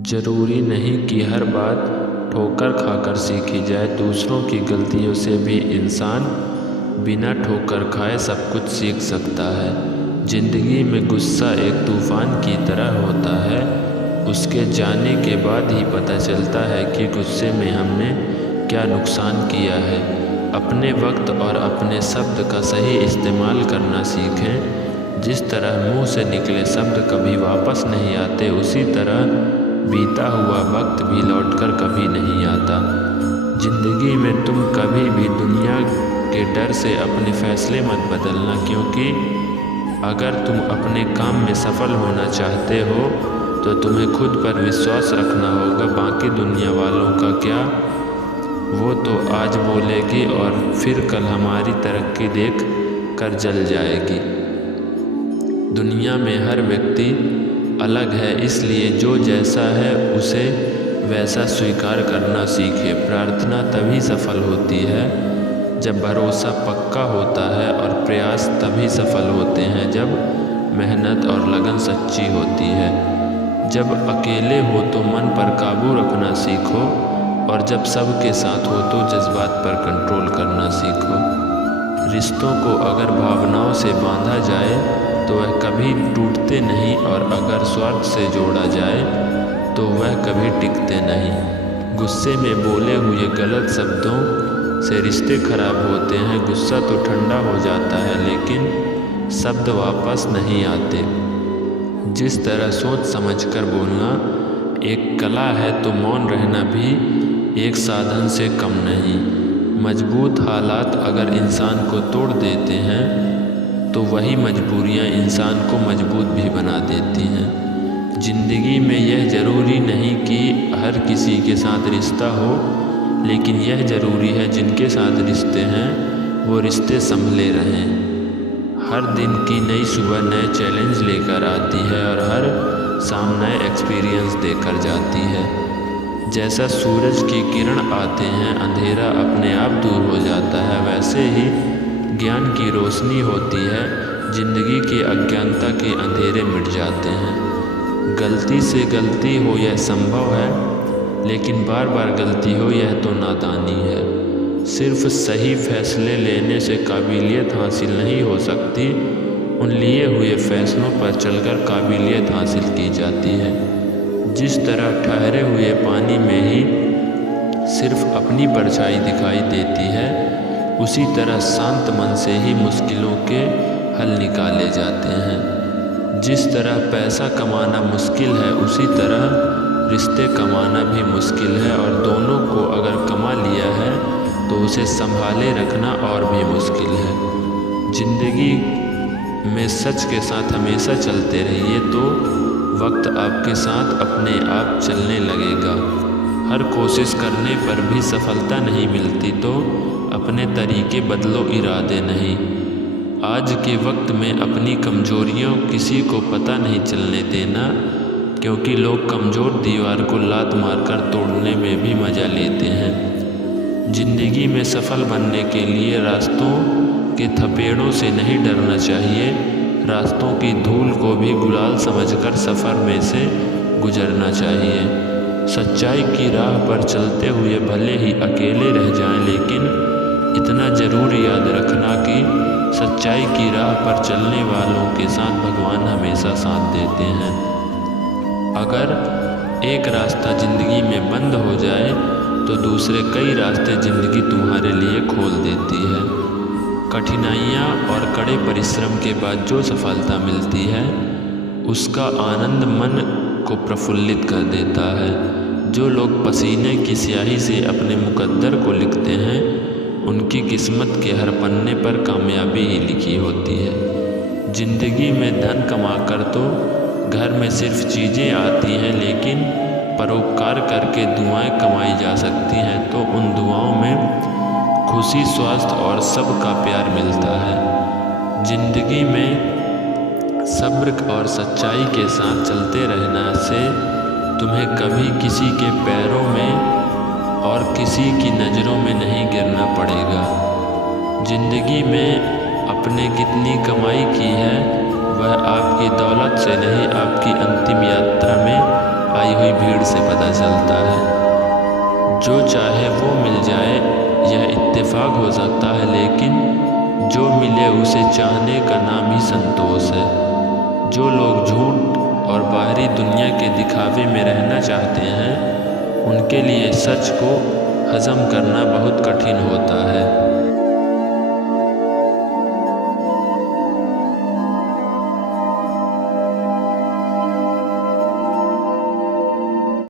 ज़रूरी नहीं कि हर बात ठोकर खाकर सीखी जाए। दूसरों की गलतियों से भी इंसान बिना ठोकर खाए सब कुछ सीख सकता है। ज़िंदगी में गुस्सा एक तूफ़ान की तरह होता है। उसके जाने के बाद ही पता चलता है कि गुस्से में हमने क्या नुकसान किया है। अपने वक्त और अपने शब्द का सही इस्तेमाल करना सीखें। जिस तरह मुंह से निकले शब्द कभी वापस नहीं आते, उसी तरह बीता हुआ वक्त भी लौटकर कभी नहीं आता। ज़िंदगी में तुम कभी भी दुनिया के डर से अपने फैसले मत बदलना, क्योंकि अगर तुम अपने काम में सफल होना चाहते हो तो तुम्हें खुद पर विश्वास रखना होगा। बाकी दुनिया वालों का क्या, वो तो आज बोलेगी और फिर कल हमारी तरक्की देख कर जल जाएगी। दुनिया में हर व्यक्ति अलग है, इसलिए जो जैसा है उसे वैसा स्वीकार करना सीखे। प्रार्थना तभी सफल होती है जब भरोसा पक्का होता है, और प्रयास तभी सफल होते हैं जब मेहनत और लगन सच्ची होती है। जब अकेले हो तो मन पर काबू रखना सीखो, और जब सबके साथ हो तो जज्बात पर कंट्रोल करना सीखो। रिश्तों को अगर भावनाओं से बांधा जाए तो वह कभी टूटते नहीं, और अगर स्वार्थ से जोड़ा जाए तो वह कभी टिकते नहीं। गुस्से में बोले हुए गलत शब्दों से रिश्ते खराब होते हैं। गुस्सा तो ठंडा हो जाता है, लेकिन शब्द वापस नहीं आते। जिस तरह सोच समझकर बोलना एक कला है, तो मौन रहना भी एक साधन से कम नहीं। मजबूत हालात अगर इंसान को तोड़ देते हैं तो वही मजबूरियां इंसान को मजबूत भी बना देती हैं। ज़िंदगी में यह ज़रूरी नहीं कि हर किसी के साथ रिश्ता हो, लेकिन यह ज़रूरी है जिनके साथ रिश्ते हैं वो रिश्ते संभले रहें। हर दिन की नई सुबह नए चैलेंज लेकर आती है, और हर शाम नए एक्सपीरियंस देकर जाती है। जैसा सूरज की किरण आते हैं अंधेरा अपने आप दूर हो जाता है, वैसे ही ज्ञान की रोशनी होती है, जिंदगी की अज्ञानता के अंधेरे मिट जाते हैं। गलती से गलती हो यह संभव है, लेकिन बार बार गलती हो यह तो नादानी है। सिर्फ सही फैसले लेने से काबिलियत हासिल नहीं हो सकती, उन लिए हुए फैसलों पर चलकर काबिलियत हासिल की जाती है। जिस तरह ठहरे हुए पानी में ही सिर्फ अपनी परछाई दिखाई देती है, उसी तरह शांत मन से ही मुश्किलों के हल निकाले जाते हैं। जिस तरह पैसा कमाना मुश्किल है, उसी तरह रिश्ते कमाना भी मुश्किल है, और दोनों को अगर कमा लिया है तो उसे संभाले रखना और भी मुश्किल है। ज़िंदगी में सच के साथ हमेशा चलते रहिए तो वक्त आपके साथ अपने आप चलने लगेगा। हर कोशिश करने पर भी सफलता नहीं मिलती तो अपने तरीके बदलो, इरादे नहीं। आज के वक्त में अपनी कमजोरियों किसी को पता नहीं चलने देना, क्योंकि लोग कमज़ोर दीवार को लात मारकर तोड़ने में भी मज़ा लेते हैं। ज़िंदगी में सफल बनने के लिए रास्तों के थपेड़ों से नहीं डरना चाहिए, रास्तों की धूल को भी गुलाल समझकर सफ़र में से गुजरना चाहिए। सच्चाई की राह पर चलते हुए भले ही अकेले रह जाएं, लेकिन इतना ज़रूर याद रखना कि सच्चाई की राह पर चलने वालों के साथ भगवान हमेशा साथ देते हैं। अगर एक रास्ता ज़िंदगी में बंद हो जाए तो दूसरे कई रास्ते ज़िंदगी तुम्हारे लिए खोल देती है। कठिनाइयाँ और कड़े परिश्रम के बाद जो सफलता मिलती है, उसका आनंद मन को प्रफुल्लित कर देता है। जो लोग पसीने की स्याही से अपने मुकद्दर को लिखते हैं, उनकी किस्मत के हर पन्ने पर कामयाबी ही लिखी होती है। ज़िंदगी में धन कमाकर तो घर में सिर्फ चीज़ें आती हैं, लेकिन परोपकार करके दुआएं कमाई जा सकती हैं, तो उन दुआओं में खुशी, स्वास्थ्य और सबका प्यार मिलता है। ज़िंदगी में सब्र और सच्चाई के साथ चलते रहने से तुम्हें कभी किसी के पैरों में और किसी की नज़रों में नहीं गिरना पड़ेगा। ज़िंदगी में अपने कितनी कमाई की है वह आपकी दौलत से नहीं, आपकी अंतिम यात्रा में आई हुई भीड़ से पता चलता है। जो चाहे वो मिल जाए यह इत्तेफाक हो सकता है, लेकिन जो मिले उसे चाहने का नाम ही संतोष है। जो लोग झूठ और बाहरी दुनिया के दिखावे में रहना चाहते हैं, उनके लिए सच को हज़म करना बहुत कठिन होता है।